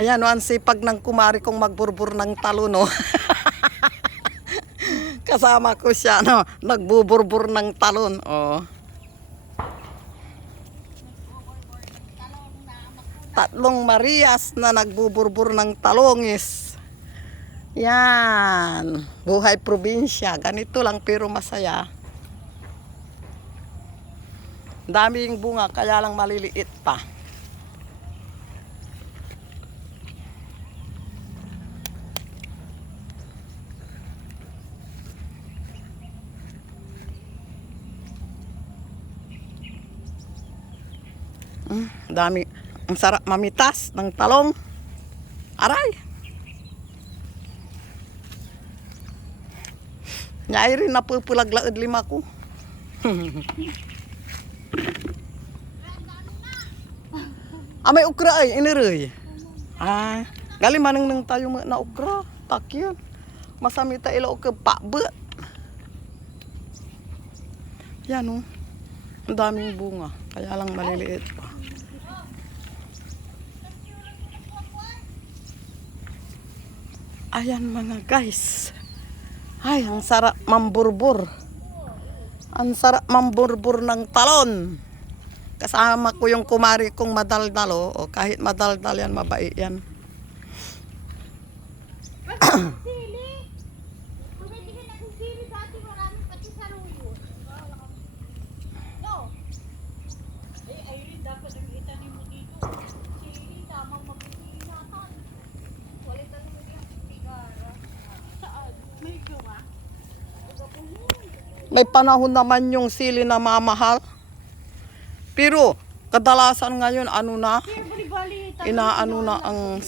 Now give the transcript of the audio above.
Ayan, no, ang sipag ng kumari kong magburbur ng talo, no. Kasama ko siya, no, nagbuburbur ng talon. Oh. Tatlong Marias na nagbuburbur ng talongis. Yan. Buhay probinsya. Ganito lang pero masaya. Daming bunga kaya lang maliliit pa. Dami. Ang sarap mamitas ng talong. Aray! Nyay rin napupulaglaod lima ko. May ukra ay, iniray. Gali manang nang tayo na ukra. Takyan. Masamita ilo ke pakbet. Yan o. Ang daming bunga. Kaya lang maliliit pa. Ayan mga guys. Ay, ang sarap mamburbur. Ang sarap mamburbur ng talon. Kasama ko yung kumari kong madaldalo. O kahit madaldal yan, mabait yan. May panahon naman yung sili na mamahal. Pero kadalasan ngayon ano na, inaano na ang